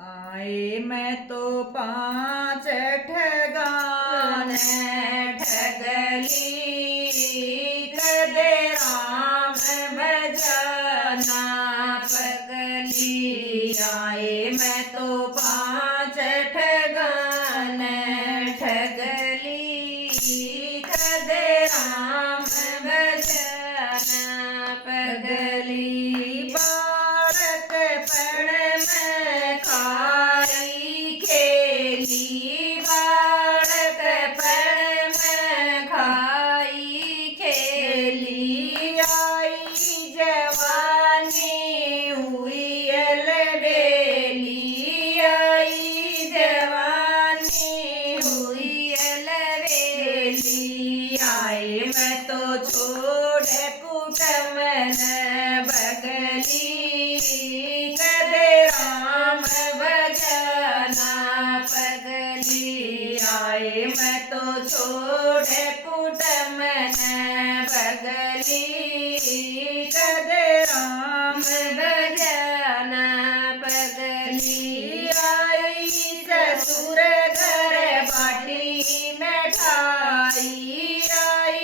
आए मैं तो पांच ठगान ठगली कदे राम भजना पगली। आए मैं तो पांच ठगान ठगली कदे राम भजना पगली। बालक पण में खाई खेली बालक पण में खाई खेली। आई जवानी हुई अलबेली आई जवानी हुई अलबेली। आए मैं तो छोड़ कुटुंब न बगली कदे राम भजना पगली। आए मैं तो छोड़ कुटुंब न बगली कदे राम भजना पगली। आई ससुर घर बाटी मिठाई आई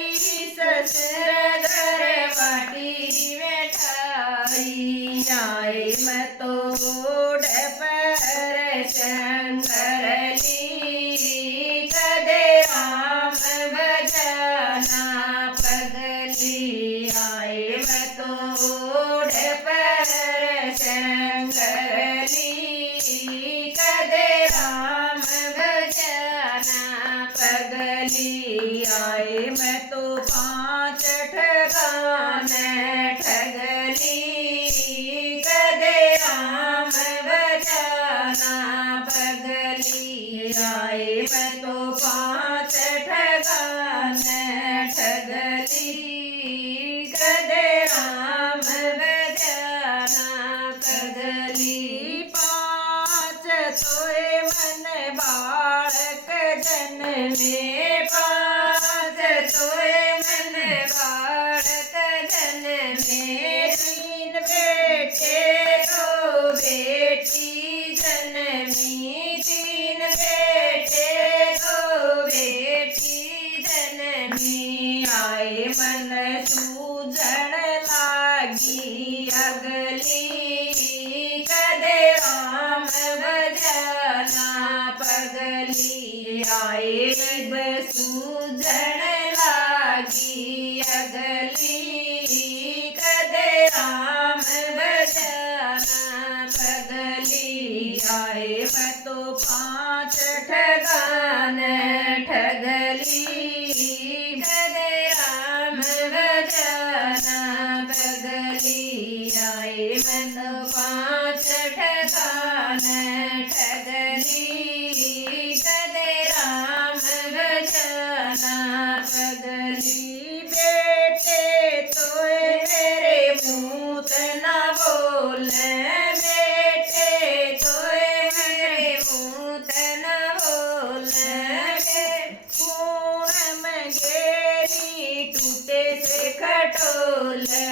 ससुर घर बाटी मिठाई। आए मैं तो पर शंकरली कदे राम भजना पगली। आए मैं तो पर शंकरली कदे राम भजना पगली। आए मैं तो पांच ठगान ठगली कदे राम भजना पगली। आए मैं तो पांच ठगान ठगली कदे राम भजना पगली। पांच तोय मन बालक जन्मे पांच तोय मन बालक जन्मे। तीन बेटे दो बेटी जन्मी तीन बेटे दो बेटी जन्मी। आए मन सूझन लागी अगली कदे राम भजना पगली। आए सूझन लागी अगली कदे राम भजना पगली। आए मैं तो पांच ठगान ठगली कदे राम भजना पगली। आए मैं तो पांच ठगान ठगली कदे राम भजना पगली। बेटे तोय मेरे मुँह न बोले बेटे तोय मेरे मुँह न बोले। पूनम गेरी टूटे से खटोले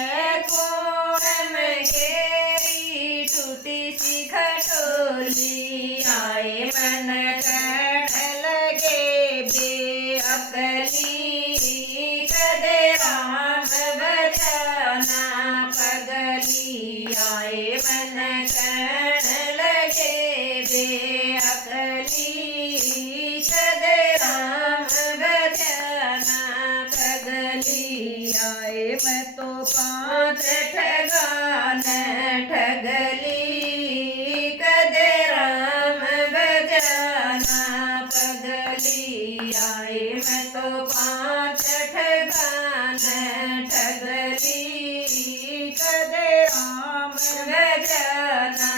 पूनम गेरी टूटी सी खटोली। आए मन कहने लगे बेअकली कदे राम भजना पगली। आए मन कहने लगे बेअकली कदे राम भजना पगली। आए मैं तो पांच ठगान ठगली कदे राम भजना पगली। आए मैं तो पांच ठगान ठगली कदे राम भजना